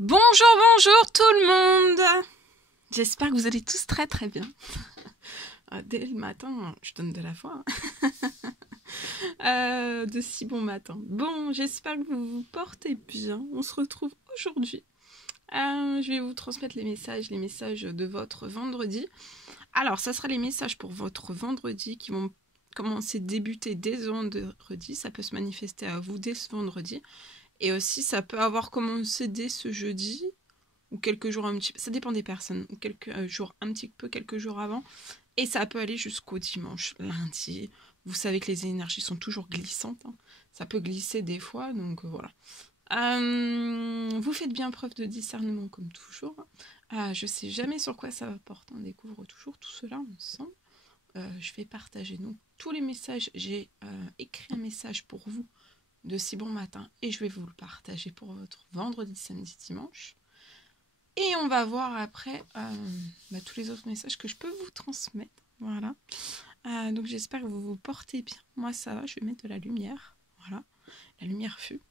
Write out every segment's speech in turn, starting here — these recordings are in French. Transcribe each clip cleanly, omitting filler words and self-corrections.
Bonjour, bonjour tout le monde. J'espère que vous allez tous très très bien. Dès le matin, je donne de la voix. De si bon matin. Bon, j'espère que vous vous portez bien. On se retrouve aujourd'hui. Je vais vous transmettre les messages de votre vendredi. Alors, ça sera les messages pour votre vendredi qui vont commencer, débuter dès ce vendredi. Ça peut se manifester à vous dès ce vendredi. Et aussi, ça peut avoir commencé dès ce jeudi, ou quelques jours un petit peu, ça dépend des personnes, ou quelques jours un petit peu, quelques jours avant. Et ça peut aller jusqu'au dimanche, lundi. Vous savez que les énergies sont toujours glissantes. Hein. Ça peut glisser des fois, donc voilà. Vous faites bien preuve de discernement comme toujours. Je sais jamais sur quoi ça va porter. On découvre toujours tout cela ensemble. Je vais partager donc tous les messages. J'ai écrit un message pour vous de si bon matin et je vais vous le partager pour votre vendredi, samedi, dimanche. Et on va voir après tous les autres messages que je peux vous transmettre. Voilà. Donc j'espère que vous vous portez bien. Moi ça va, je vais mettre de la lumière. Voilà. La lumière fut.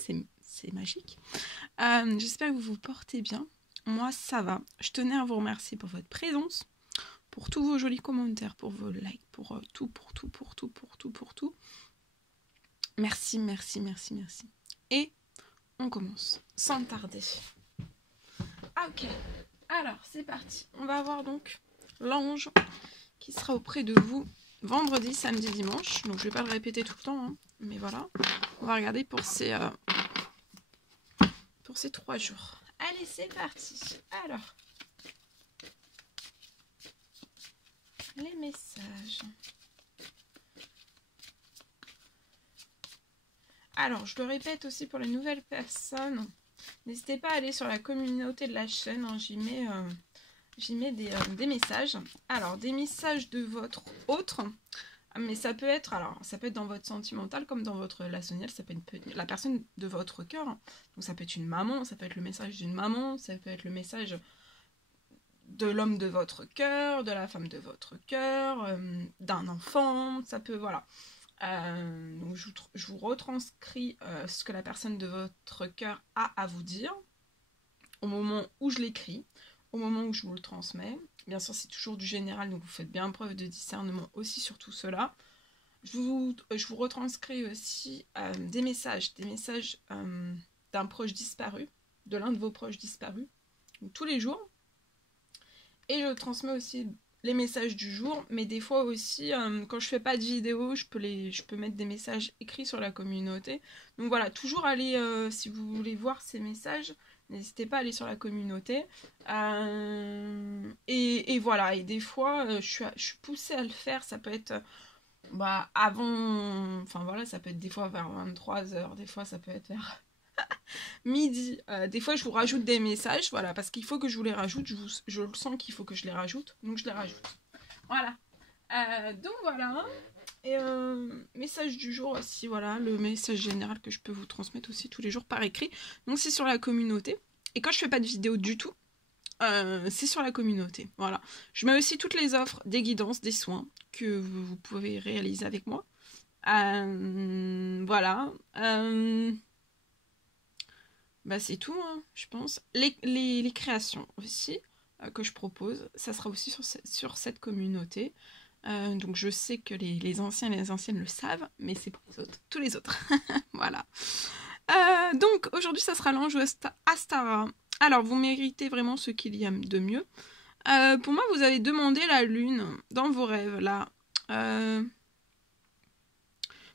c'est magique. J'espère que vous vous portez bien. Moi ça va. Je tenais à vous remercier pour votre présence, pour tous vos jolis commentaires, pour vos likes, pour tout. Merci. Et on commence sans tarder. Ok, alors c'est parti. On va avoir donc l'ange qui sera auprès de vous vendredi, samedi, dimanche. Donc je vais pas le répéter tout le temps, hein, mais voilà. On va regarder pour ces 3 jours. Allez, c'est parti. Alors, les messages. Alors, je le répète aussi pour les nouvelles personnes. N'hésitez pas à aller sur la communauté de la chaîne. Hein, j'y mets des messages. Alors, des messages de votre autre. Mais ça peut être dans votre sentimental comme dans votre relationnel. Ça peut être la personne de votre cœur. Donc, ça peut être une maman. Ça peut être le message d'une maman. Ça peut être le message de l'homme de votre cœur, de la femme de votre cœur, d'un enfant. Ça peut, voilà. Donc je vous retranscris ce que la personne de votre cœur a à vous dire au moment où je l'écris, au moment où je vous le transmets. Bien sûr, c'est toujours du général, donc vous faites bien preuve de discernement aussi sur tout cela. Je vous retranscris aussi des messages d'un proche disparu, de l'un de vos proches disparus, donc tous les jours. Et je transmets aussi les messages du jour, mais des fois aussi, quand je fais pas de vidéo, je peux mettre des messages écrits sur la communauté. Donc voilà, toujours aller, si vous voulez voir ces messages, n'hésitez pas à aller sur la communauté. Et voilà, et des fois, je suis poussée à le faire, ça peut être avant, enfin voilà, ça peut être des fois vers 23h, des fois ça peut être vers midi. Des fois je vous rajoute des messages, voilà, parce qu'il faut que je vous les rajoute, je le sens qu'il faut que je les rajoute, donc je les rajoute. Voilà. Donc voilà. Et message du jour aussi, voilà, le message général que je peux vous transmettre aussi tous les jours par écrit. Donc c'est sur la communauté. Et quand je fais pas de vidéo du tout, c'est sur la communauté. Voilà. Je mets aussi toutes les offres, des guidances, des soins que vous pouvez réaliser avec moi. Voilà. C'est tout, hein, je pense. Les créations aussi que je propose, ça sera aussi sur cette communauté. Donc je sais que les anciens et les anciennes le savent, mais c'est pour les autres, tous les autres. Voilà. Donc aujourd'hui, ça sera l'ange Astara. Alors, vous méritez vraiment ce qu'il y a de mieux. Pour moi, vous avez demandé la lune dans vos rêves, là.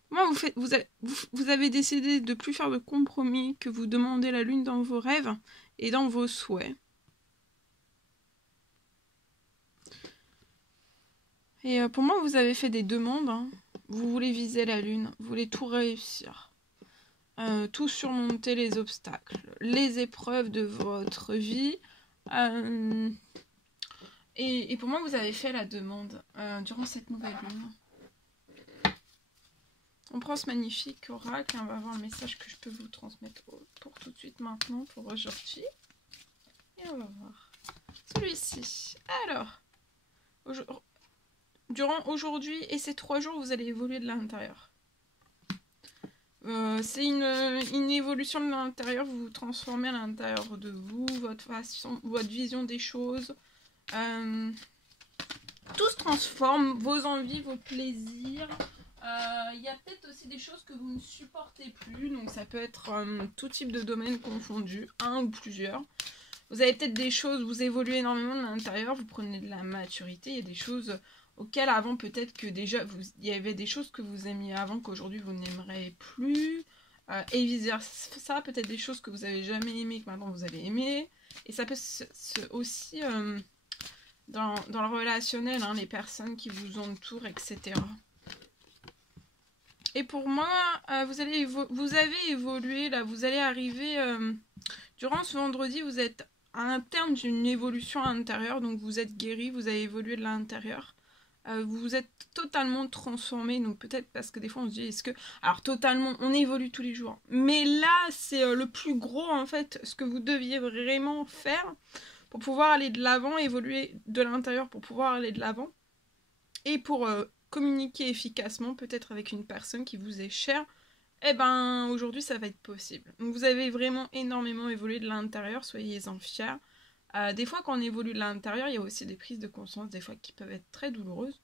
Moi, vous avez décidé de plus faire de compromis, que vous demandez la lune dans vos rêves et dans vos souhaits. Et pour moi, vous avez fait des demandes. Hein. Vous voulez viser la lune, vous voulez tout réussir. Tout surmonter les obstacles, les épreuves de votre vie. Et pour moi, vous avez fait la demande durant cette nouvelle lune. On prend ce magnifique oracle et on va voir le message que je peux vous transmettre pour tout de suite maintenant, pour aujourd'hui. Et on va voir celui-ci. Alors, durant aujourd'hui et ces 3 jours, vous allez évoluer de l'intérieur. C'est une évolution de l'intérieur, vous vous transformez à l'intérieur de vous, votre vision des choses. Tout se transforme, vos envies, vos plaisirs. Il y a peut-être aussi des choses que vous ne supportez plus, donc ça peut être tout type de domaine confondu, un ou plusieurs. Vous avez peut-être des choses, vous évoluez énormément de l'intérieur, vous prenez de la maturité, il y a des choses auxquelles avant peut-être que déjà, il y avait des choses que vous aimiez avant qu'aujourd'hui vous n'aimerez plus, et vice versa, peut-être des choses que vous avez jamais aimées que maintenant vous allez aimer, et ça peut aussi dans le relationnel, hein, les personnes qui vous entourent, etc. Et pour moi, vous avez évolué, là, vous allez arriver, durant ce vendredi, vous êtes à un terme d'une évolution intérieure, donc vous êtes guéri, vous avez évolué de l'intérieur. Vous vous êtes totalement transformé, donc peut-être parce que des fois on se dit, est-ce que... Alors totalement, on évolue tous les jours. Mais là, c'est le plus gros, en fait, ce que vous deviez vraiment faire pour pouvoir aller de l'avant, évoluer de l'intérieur pour pouvoir aller de l'avant. Et pour communiquer efficacement, peut-être avec une personne qui vous est chère, eh ben aujourd'hui ça va être possible. Donc vous avez vraiment énormément évolué de l'intérieur, soyez-en fiers. Des fois quand on évolue de l'intérieur, il y a aussi des prises de conscience, des fois qui peuvent être très douloureuses.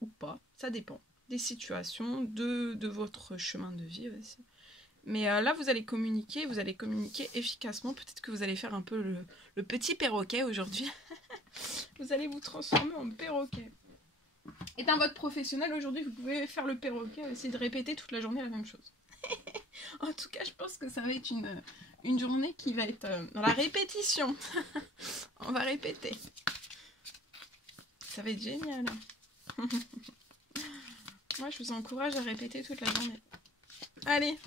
Ou pas, ça dépend des situations, de votre chemin de vie aussi. Mais là, vous allez communiquer efficacement. Peut-être que vous allez faire un peu le petit perroquet aujourd'hui. Vous allez vous transformer en perroquet. Et dans votre professionnel, aujourd'hui, vous pouvez faire le perroquet, essayer de répéter toute la journée la même chose. En tout cas, je pense que ça va être une journée qui va être dans la répétition. On va répéter. Ça va être génial. Moi, je vous encourage à répéter toute la journée. Allez.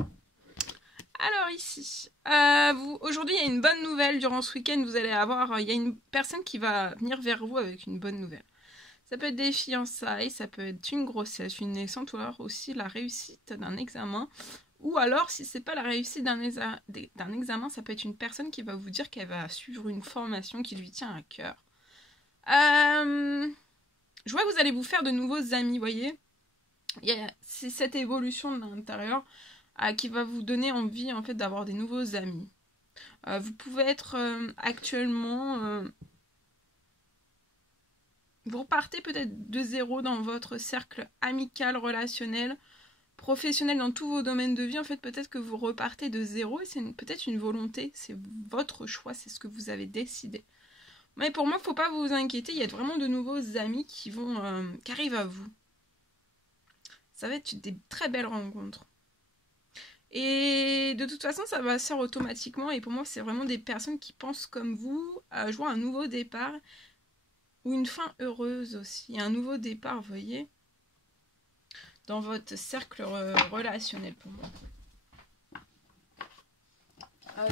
Alors ici, aujourd'hui il y a une bonne nouvelle. Durant ce week-end, vous allez avoir, il y a une personne qui va venir vers vous avec une bonne nouvelle. Ça peut être des fiançailles, ça peut être une grossesse, une naissance, ou alors aussi la réussite d'un examen. Ou alors, si c'est pas la réussite d'un examen, ça peut être une personne qui va vous dire qu'elle va suivre une formation qui lui tient à cœur. Je vois que vous allez vous faire de nouveaux amis, voyez. C'est cette évolution de l'intérieur qui va vous donner envie en fait d'avoir des nouveaux amis. Vous pouvez être actuellement... vous repartez peut-être de zéro dans votre cercle amical, relationnel, professionnel, dans tous vos domaines de vie. En fait, peut-être que vous repartez de zéro et c'est peut-être une volonté. C'est votre choix, c'est ce que vous avez décidé. Mais pour moi, il ne faut pas vous inquiéter. Il y a vraiment de nouveaux amis qui arrivent à vous. Ça va être des très belles rencontres. Et de toute façon, ça va se faire automatiquement. Et pour moi, c'est vraiment des personnes qui pensent comme vous, à jouer un nouveau départ. Ou une fin heureuse aussi. Un nouveau départ, vous voyez, dans votre cercle relationnel pour moi.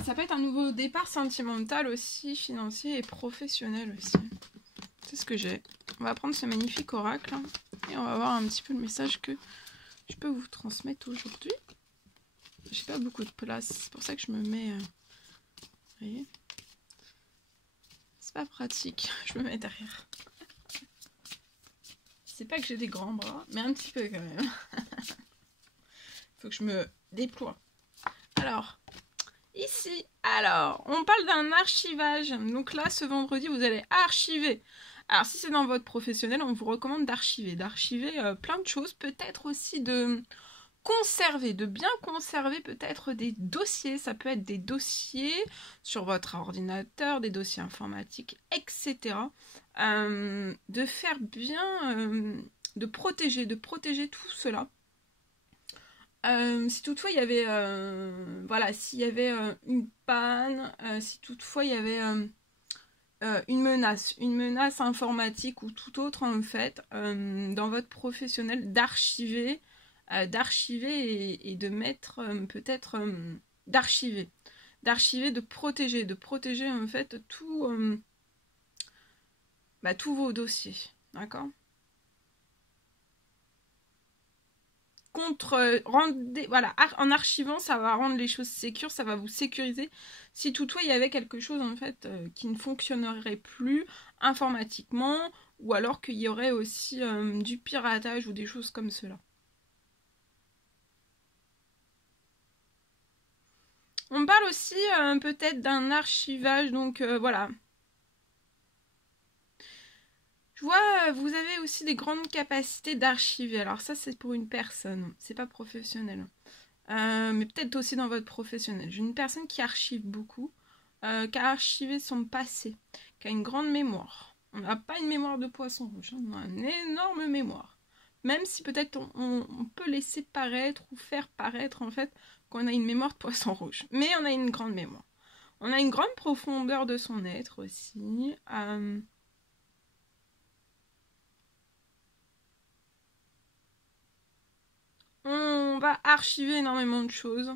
Ça peut être un nouveau départ sentimental aussi, financier et professionnel aussi. C'est ce que j'ai. On va prendre ce magnifique oracle hein, et on va voir un petit peu le message que je peux vous transmettre aujourd'hui. J'ai pas beaucoup de place, c'est pour ça que je me mets... vous voyez, c'est pas pratique, je me mets derrière. C'est pas que j'ai des grands bras, mais un petit peu quand même. Faut que je me déploie. Alors, ici, on parle d'un archivage. Donc là, ce vendredi, vous allez archiver. Alors, si c'est dans votre professionnel, on vous recommande d'archiver. D'archiver plein de choses. Peut-être aussi de conserver, de bien conserver peut-être des dossiers. Ça peut être des dossiers sur votre ordinateur, des dossiers informatiques, etc. De faire bien, de protéger tout cela. Si toutefois il y avait, voilà, s'il y avait une panne, si toutefois il y avait une menace informatique ou tout autre en fait, dans votre professionnel, d'archiver et de mettre peut-être d'archiver, de protéger en fait tous vos dossiers, d'accord ? En archivant, ça va rendre les choses sécures, ça va vous sécuriser. Si toutefois il y avait quelque chose en fait qui ne fonctionnerait plus informatiquement, ou alors qu'il y aurait aussi du piratage ou des choses comme cela. On parle aussi peut-être d'un archivage, donc voilà. Je vois, vous avez aussi des grandes capacités d'archiver. Alors ça, c'est pour une personne, c'est pas professionnel. Mais peut-être aussi dans votre professionnel. J'ai une personne qui archive beaucoup, qui a archivé son passé, qui a une grande mémoire. On n'a pas une mémoire de poisson rouge, on a une énorme mémoire. Même si peut-être on peut laisser paraître ou faire paraître en fait qu'on a une mémoire de poisson rouge. Mais on a une grande mémoire. On a une grande profondeur de son être aussi. On va archiver énormément de choses.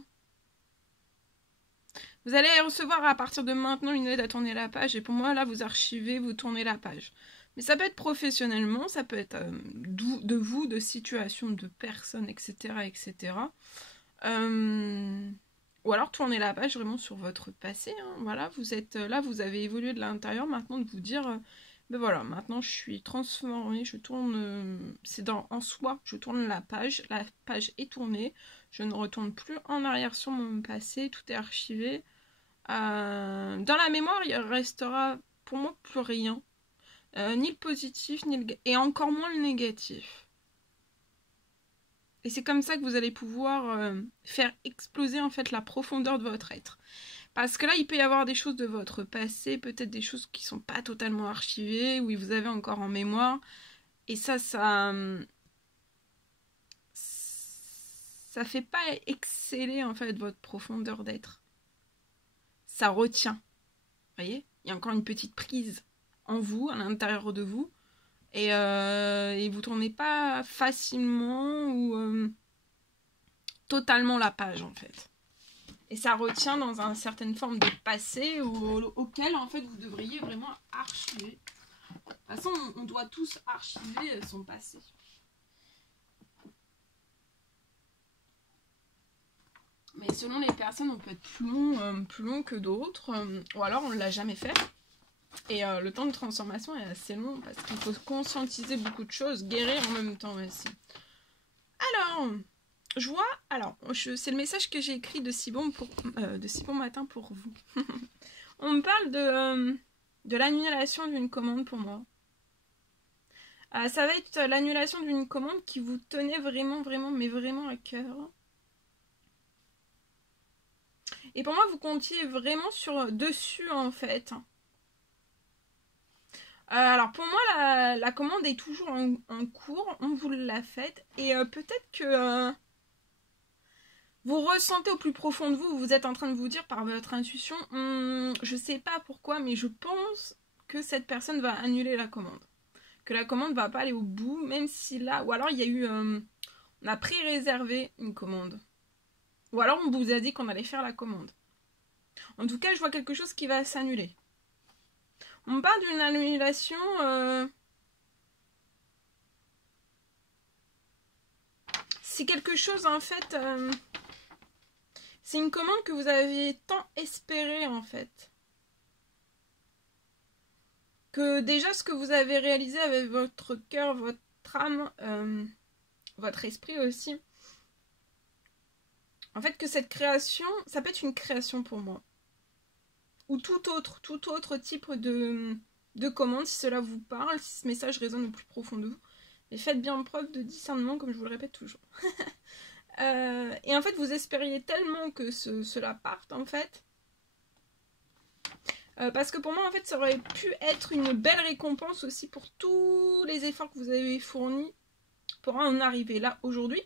Vous allez recevoir à partir de maintenant une aide à tourner la page. Et pour moi, là, vous archivez, vous tournez la page. Mais ça peut être professionnellement, ça peut être de vous, de situations, de personnes, etc. etc. Ou alors tourner la page vraiment sur votre passé. Hein. Voilà, vous êtes là, vous avez évolué de l'intérieur. Maintenant, de vous dire, ben voilà, maintenant je suis transformée, je tourne, c'est en soi, je tourne la page est tournée. Je ne retourne plus en arrière sur mon passé, tout est archivé. Dans la mémoire, il restera pour moi plus rien. Ni le positif, ni et encore moins le négatif. Et c'est comme ça que vous allez pouvoir faire exploser en fait la profondeur de votre être. Parce que là, il peut y avoir des choses de votre passé, peut-être des choses qui sont pas totalement archivées, où vous avez encore en mémoire. Et ça fait pas exceller en fait votre profondeur d'être. Ça retient. Vous voyez, il y a encore une petite prise en vous, à l'intérieur de vous. Et vous tournez pas facilement ou totalement la page en fait. Et ça retient dans une certaine forme de passé auquel en fait vous devriez vraiment archiver. De toute façon, on doit tous archiver son passé. Mais selon les personnes, on peut être plus long que d'autres. Ou alors on ne l'a jamais fait. Et le temps de transformation est assez long parce qu'il faut conscientiser beaucoup de choses, guérir en même temps aussi. Alors, je vois, c'est le message que j'ai écrit de si bon matin pour vous. On me parle de l'annulation d'une commande pour moi. Ça va être l'annulation d'une commande qui vous tenait vraiment, mais vraiment à cœur. Et pour moi, vous comptiez vraiment dessus en fait. Alors pour moi, la commande est toujours en cours, on vous l'a faite. Et peut-être que vous ressentez au plus profond de vous, vous êtes en train de vous dire par votre intuition, je sais pas pourquoi, mais je pense que cette personne va annuler la commande. Que la commande va pas aller au bout, même si là, ou alors il y a eu, on a pré-réservé une commande. Ou alors on vous a dit qu'on allait faire la commande. En tout cas, je vois quelque chose qui va s'annuler. On me parle d'une annulation... C'est quelque chose en fait... C'est une commande que vous aviez tant espérée en fait. Que déjà ce que vous avez réalisé avec votre cœur, votre âme, votre esprit aussi. En fait que cette création, ça peut être une création pour moi. Ou tout autre type de commande si cela vous parle, si ce message résonne au plus profond de vous. Et faites bien preuve de discernement comme je vous le répète toujours. Et en fait vous espériez tellement que cela parte en fait. Parce que pour moi en fait ça aurait pu être une belle récompense aussi pour tous les efforts que vous avez fournis pour en arriver là aujourd'hui.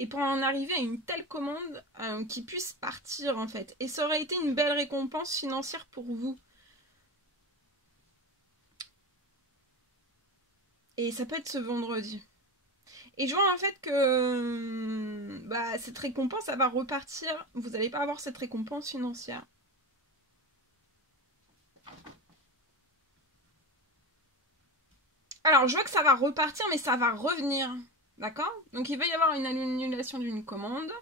Et pour en arriver à une telle commande qui puisse partir en fait. Et ça aurait été une belle récompense financière pour vous. Et ça peut être ce vendredi. Et je vois en fait que cette récompense, ça va repartir. Vous n'allez pas avoir cette récompense financière. Alors, je vois que ça va repartir, mais ça va revenir. D'accord? Donc, il va y avoir une annulation d'une commande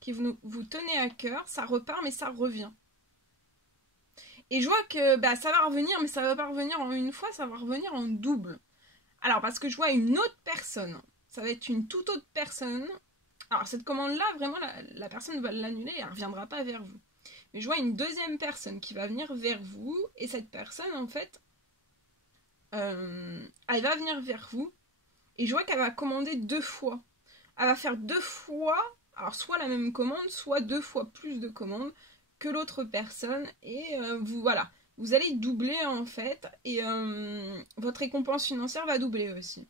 qui vous tenez à cœur. Ça repart, mais ça revient. Et je vois que ça va revenir, mais ça va pas revenir en une fois, ça va revenir en double. Alors, parce que je vois une autre personne. Ça va être une toute autre personne. Alors, cette commande-là, vraiment, la personne va l'annuler et elle ne reviendra pas vers vous. Mais je vois une deuxième personne qui va venir vers vous. Et cette personne, en fait, elle va venir vers vous. Et je vois qu'elle va commander 2 fois. Elle va faire 2 fois, alors soit la même commande, soit 2 fois plus de commandes que l'autre personne. Et vous, voilà, vous allez doubler en fait. Et votre récompense financière va doubler aussi.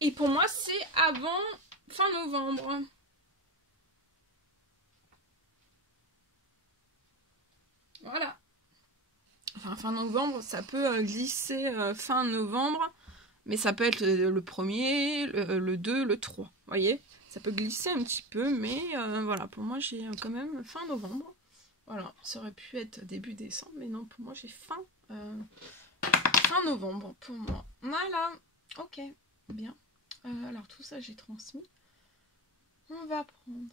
Et pour moi, c'est avant fin novembre. Voilà. Enfin, fin novembre, ça peut glisser fin novembre. Mais ça peut être le 1er, le 2, le 3. Vous voyez? Ça peut glisser un petit peu. Mais voilà, pour moi, j'ai quand même fin novembre. Voilà, ça aurait pu être début décembre. Mais non, pour moi, j'ai fin novembre pour moi. Voilà. Ok, bien. Alors, tout ça, j'ai transmis. On va prendre...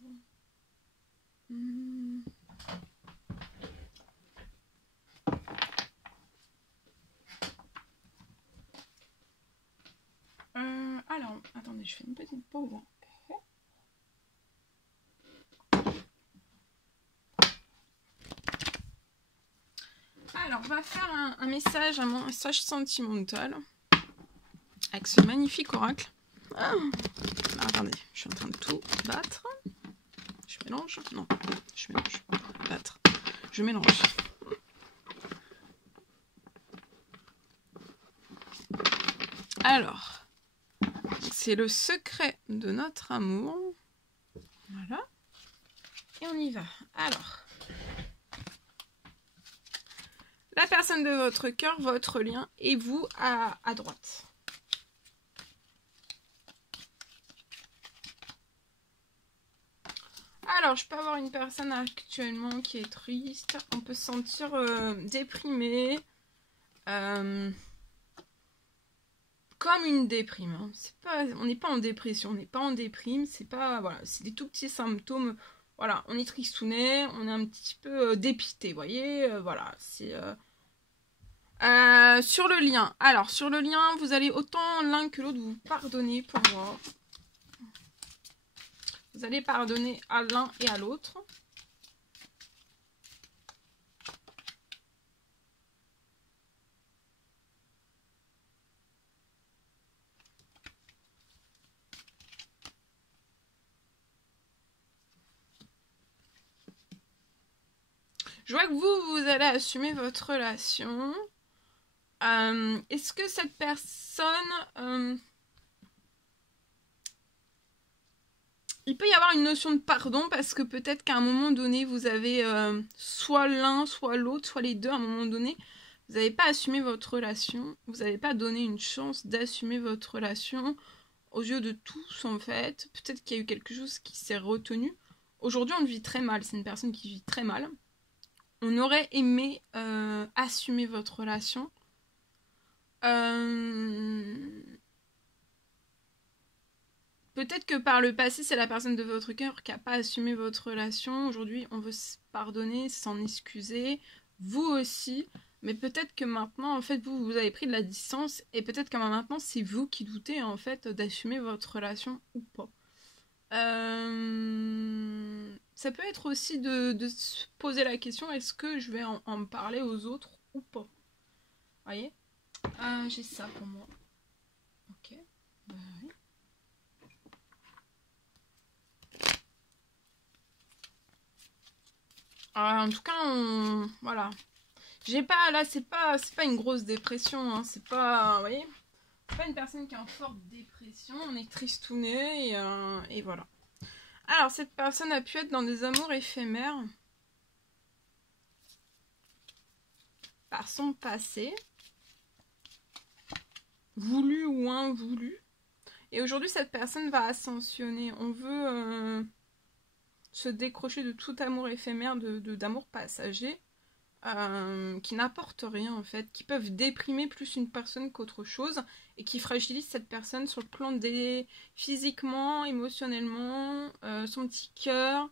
alors, attendez, je fais une petite pause. Alors, on va faire un message sentimental avec ce magnifique oracle. Ah. Alors, attendez, je suis en train de tout battre. Je mélange. Non, je mélange. Battre. Je mélange. Alors, c'est le secret de notre amour. Voilà. Et on y va. Alors, la personne de votre cœur, votre lien, et vous à droite. Alors, je peux avoir une personne actuellement qui est triste. On peut se sentir déprimé. Comme une déprime. Hein. On n'est pas en dépression, on n'est pas en déprime. C'est pas, voilà, c'est des tout petits symptômes. Voilà, on est tristouné, on est un petit peu dépité, vous voyez. Voilà, c'est... sur le lien. Alors, sur le lien, vous allez autant l'un que l'autre vous pardonner pour moi. Vous allez pardonner à l'un et à l'autre. Je vois que vous allez assumer votre relation. Est-ce que cette personne... il peut y avoir une notion de pardon parce que peut-être qu'à un moment donné, vous avez soit l'un, soit l'autre, soit les deux à un moment donné. Vous n'avez pas assumé votre relation. Vous n'avez pas donné une chance d'assumer votre relation aux yeux de tous en fait. Peut-être qu'il y a eu quelque chose qui s'est retenu. Aujourd'hui, on le vit très mal. C'est une personne qui vit très mal. On aurait aimé assumer votre relation. Peut-être que par le passé, c'est la personne de votre cœur qui n'a pas assumé votre relation. Aujourd'hui, on veut se pardonner, s'en excuser. Vous aussi. Mais peut-être que maintenant, en fait, vous avez pris de la distance. Et peut-être que maintenant, c'est vous qui doutez, en fait, d'assumer votre relation ou pas. Ça peut être aussi de se poser la question, est-ce que je vais en parler aux autres ou pas? Vous voyez? J'ai ça pour moi. Ok. Bah oui. En tout cas, voilà. J'ai pas, là, c'est pas une grosse dépression, hein. C'est pas, vous voyez, c'est pas une personne qui est en forte dépression. On est tristouné et voilà. Alors, cette personne a pu être dans des amours éphémères par son passé, voulu ou invoulu. Et aujourd'hui, cette personne va ascensionner. On veut se décrocher de tout amour éphémère, d'amour passager, qui n'apportent rien en fait, qui peuvent déprimer plus une personne qu'autre chose et qui fragilisent cette personne sur le plan physiquement, émotionnellement, son petit cœur,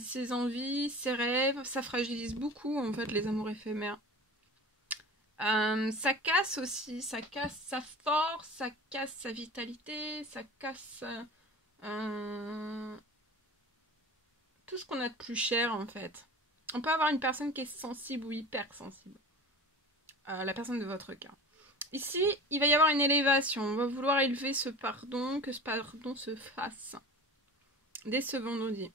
ses envies, ses rêves. Ça fragilise beaucoup en fait les amours éphémères. Ça casse aussi, ça casse sa force, ça casse sa vitalité, ça casse Tout ce qu'on a de plus cher en fait. On peut avoir une personne qui est sensible ou hypersensible. La personne de votre cas. Ici, il va y avoir une élévation. On va vouloir élever ce pardon, que ce pardon se fasse. Dès ce vendredi.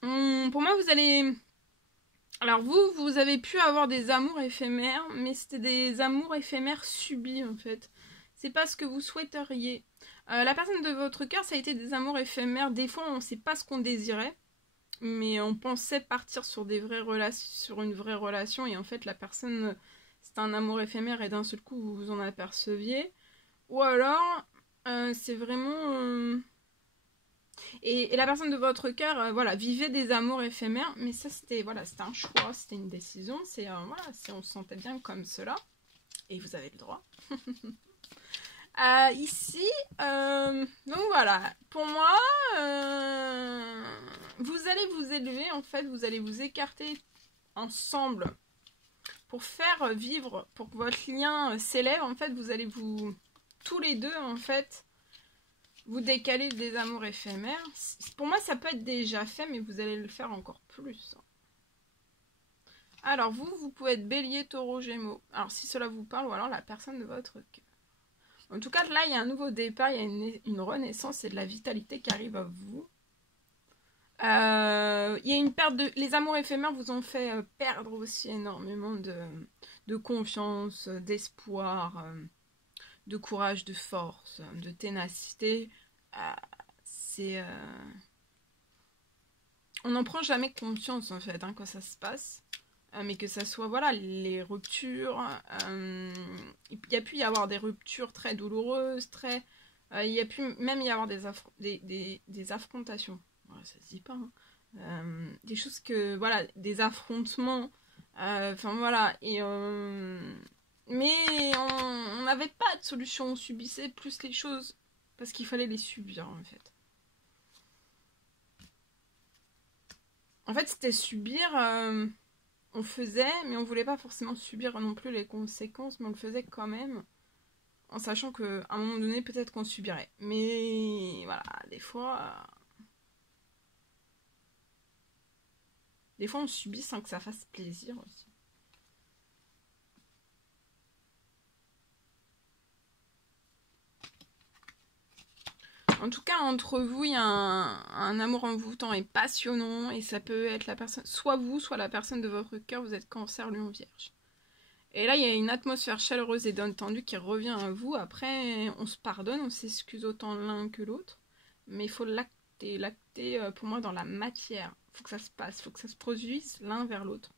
Pour moi, vous allez... Alors vous avez pu avoir des amours éphémères, mais c'était des amours éphémères subis en fait. C'est pas ce que vous souhaiteriez. La personne de votre cœur, ça a été des amours éphémères. Des fois, on ne sait pas ce qu'on désirait, mais on pensait partir sur des vraies relations, sur une vraie relation, et en fait, la personne, c'est un amour éphémère, et d'un seul coup, vous vous en aperceviez. Ou alors, c'est vraiment... Et la personne de votre cœur, voilà, vivait des amours éphémères, mais ça, c'était voilà, c'était un choix, c'était une décision. C'est voilà, on se sentait bien comme cela, et vous avez le droit. Ici, donc voilà, pour moi, vous allez vous élever, en fait, vous allez vous écarter ensemble pour faire vivre, pour que votre lien s'élève, en fait, vous allez vous, tous les deux, en fait, vous décaler des amours éphémères. Pour moi, ça peut être déjà fait, mais vous allez le faire encore plus. Alors, vous pouvez être bélier, taureau, gémeaux. Alors, si cela vous parle, ou alors la personne de votre cœur. En tout cas, là, il y a un nouveau départ, il y a une renaissance et de la vitalité qui arrive à vous. Il y a une perte de... Les amours éphémères vous ont fait perdre aussi énormément de confiance, d'espoir, de courage, de force, de ténacité. C'est... On n'en prend jamais conscience, en fait, hein, quand ça se passe. Mais que ça soit, voilà, les ruptures. Il y a pu y avoir des ruptures très douloureuses, très... il y a pu même y avoir des affrontations. Ouais, ça se dit pas, hein. Des choses que... Voilà, des affrontements. Enfin, voilà. Et... mais on n'avait pas de solution. On subissait plus les choses parce qu'il fallait les subir, en fait. En fait, c'était subir... on faisait, mais on voulait pas forcément subir non plus les conséquences, mais on le faisait quand même, en sachant qu'à un moment donné, peut-être qu'on subirait. Mais voilà, des fois on subit sans que ça fasse plaisir aussi. En tout cas, entre vous, il y a un amour envoûtant et passionnant, et ça peut être la personne, soit vous, soit la personne de votre cœur, vous êtes Cancer, Lion, Vierge. Et là, il y a une atmosphère chaleureuse et détendue qui revient à vous. Après, on se pardonne, on s'excuse autant l'un que l'autre. Mais il faut l'acter pour moi dans la matière. Il faut que ça se passe, il faut que ça se produise l'un vers l'autre.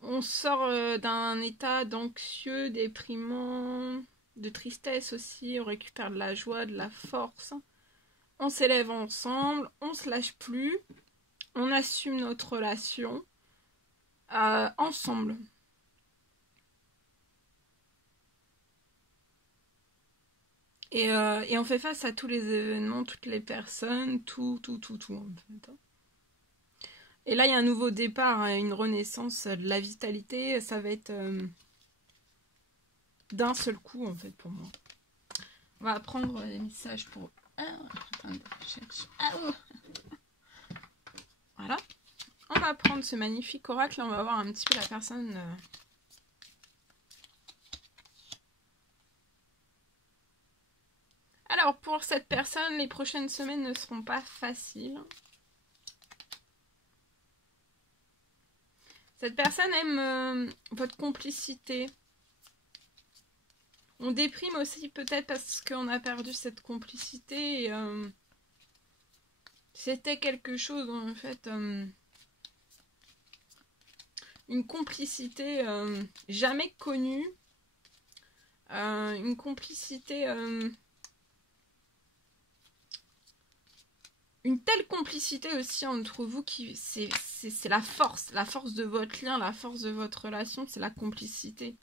On sort d'un état d'anxieux, déprimant, de tristesse aussi. On récupère de la joie, de la force. On s'élève ensemble, on se lâche plus. On assume notre relation ensemble. Et on fait face à tous les événements, toutes les personnes, tout en fait. Et là, il y a un nouveau départ, hein, une renaissance de la vitalité. Ça va être d'un seul coup, en fait, pour moi. On va prendre les messages pour... Voilà. On va prendre ce magnifique oracle. On va voir un petit peu la personne... Alors, pour cette personne, les prochaines semaines ne seront pas faciles. Cette personne aime votre complicité. On déprime aussi peut-être parce qu'on a perdu cette complicité. Et, c'était quelque chose, en fait, une complicité jamais connue. Une complicité... une telle complicité aussi entre vous qui c'est la force de votre lien, la force de votre relation, c'est la complicité.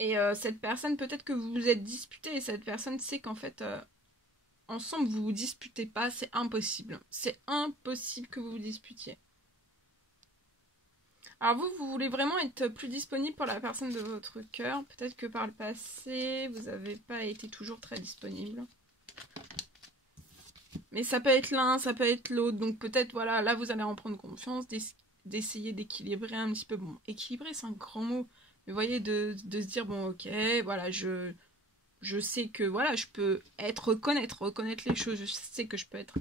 Et cette personne, peut-être que vous vous êtes disputé et cette personne sait qu'en fait ensemble vous vous disputez pas, c'est impossible que vous vous disputiez. Alors vous voulez vraiment être plus disponible pour la personne de votre cœur. Peut-être que par le passé, vous n'avez pas été toujours très disponible. Mais ça peut être l'un, ça peut être l'autre. Donc peut-être, voilà, là vous allez en prendre confiance, d'essayer d'équilibrer un petit peu. Bon, équilibrer c'est un grand mot. Mais vous voyez, de se dire, bon ok, voilà, je sais que, voilà, je peux reconnaître les choses. Je sais que je peux être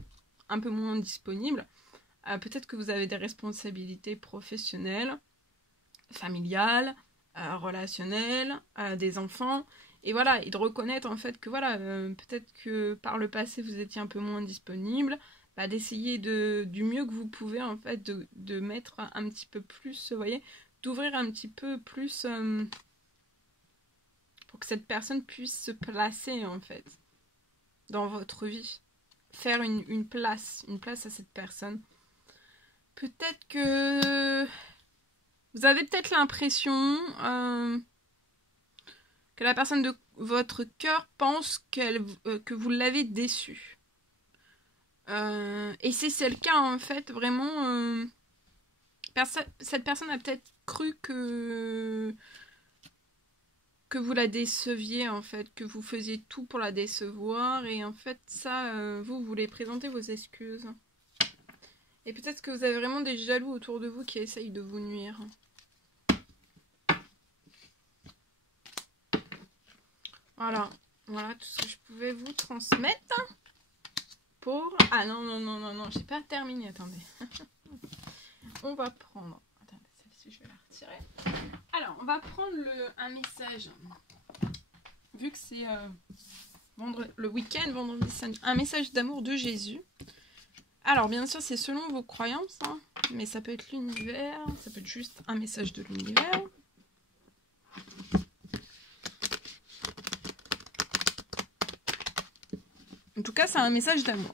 un peu moins disponible. Peut-être que vous avez des responsabilités professionnelles, familiales, relationnelles, des enfants. Et voilà, et de reconnaître en fait que voilà, peut-être que par le passé vous étiez un peu moins disponible, bah, d'essayer du mieux que vous pouvez en fait de mettre un petit peu plus, vous voyez, d'ouvrir un petit peu plus pour que cette personne puisse se placer en fait dans votre vie. Faire une place à cette personne. Peut-être que vous avez peut-être l'impression que la personne de votre cœur pense que vous l'avez déçue. Et si c'est le cas, en fait, vraiment, cette personne a peut-être cru que vous la déceviez, en fait, que vous faisiez tout pour la décevoir. Et en fait, ça, vous voulez présenter vos excuses. Et peut-être que vous avez vraiment des jaloux autour de vous qui essayent de vous nuire. Voilà tout ce que je pouvais vous transmettre pour... Ah non, j'ai pas terminé, attendez. On va prendre... Attendez, celle-ci, je vais la retirer. Alors, on va prendre un message. Vu que c'est le week-end, vendredi, samedi, un message d'amour de Jésus. Alors, bien sûr, c'est selon vos croyances, hein, mais ça peut être l'univers, ça peut être juste un message de l'univers. En tout cas, c'est un message d'amour.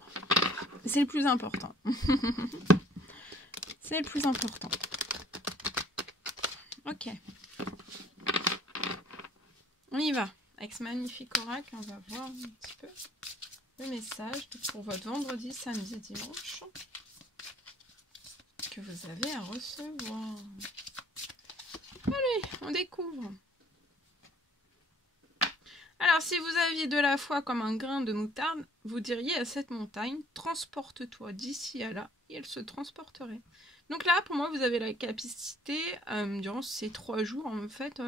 C'est le plus important. C'est le plus important. Ok. On y va. Avec ce magnifique oracle, on va voir un petit peu le message pour votre vendredi, samedi, dimanche que vous avez à recevoir. Allez, on découvre. Alors, si vous aviez de la foi comme un grain de moutarde, vous diriez à cette montagne, transporte-toi d'ici à là, et elle se transporterait. Donc là, pour moi, vous avez la capacité, durant ces 3 jours, en fait,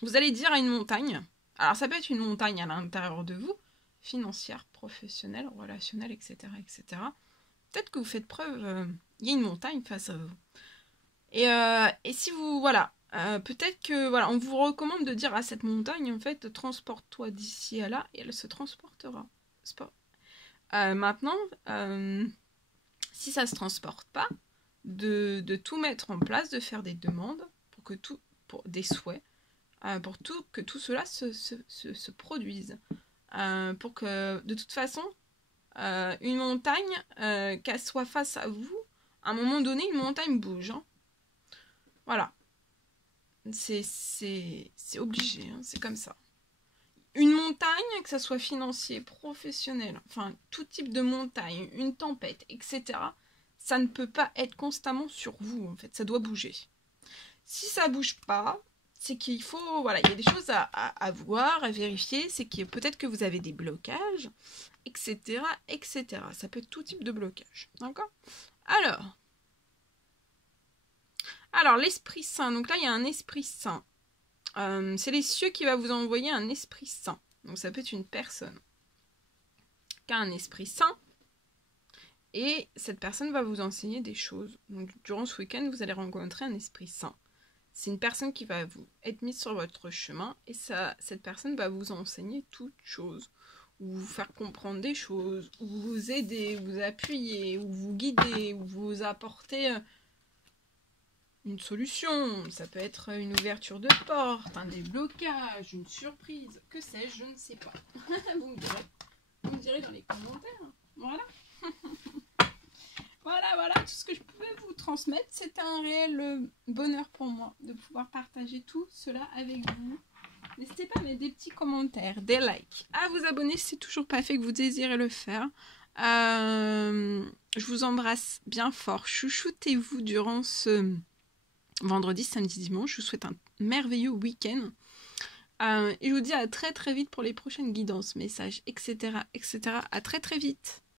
vous allez dire à une montagne, alors ça peut être une montagne à l'intérieur de vous, financière, professionnelle, relationnelle, etc., etc. Peut-être que vous faites preuve, il y a une montagne face à vous. Et si vous, voilà, peut-être que, voilà, on vous recommande de dire à cette montagne, en fait, transporte-toi d'ici à là, et elle se transportera. Maintenant, si ça ne se transporte pas, de tout mettre en place, de faire des demandes, pour des souhaits, pour que tout cela se produise. Pour que, de toute façon, une montagne, qu'elle soit face à vous, à un moment donné, une montagne bouge. Hein. Voilà. C'est obligé, hein, c'est comme ça. Une montagne, que ça soit financier, professionnel, enfin, tout type de montagne, une tempête, etc., ça ne peut pas être constamment sur vous, en fait, ça doit bouger. Si ça bouge pas, c'est qu'il faut, voilà, il y a des choses à voir, à vérifier, c'est que peut-être que vous avez des blocages, etc., etc. Ça peut être tout type de blocage, d'accord ? Alors, l'Esprit Saint, donc là, il y a un Esprit Saint. C'est les cieux qui va vous envoyer un Esprit Saint. Donc, ça peut être une personne qui a un Esprit Saint, et cette personne va vous enseigner des choses. Donc, durant ce week-end, vous allez rencontrer un Esprit Saint. C'est une personne qui va vous être mise sur votre chemin, et cette personne va vous enseigner toutes choses, ou vous faire comprendre des choses, ou vous aider, ou vous appuyer, ou vous guider, ou vous apporter une solution. Ça peut être une ouverture de porte, un déblocage, une surprise, que sais-je, je ne sais pas. Vous me direz dans les commentaires. Voilà. Voilà, tout ce que je pouvais vous transmettre. C'était un réel bonheur pour moi de pouvoir partager tout cela avec vous. N'hésitez pas à mettre des petits commentaires, des likes, à vous abonner si c'est toujours pas fait, que vous désirez le faire. Je vous embrasse bien fort. Chouchoutez-vous durant ce vendredi, samedi, dimanche. Je vous souhaite un merveilleux week-end. Et je vous dis à très très vite pour les prochaines guidances, messages, etc. etc. À très très vite.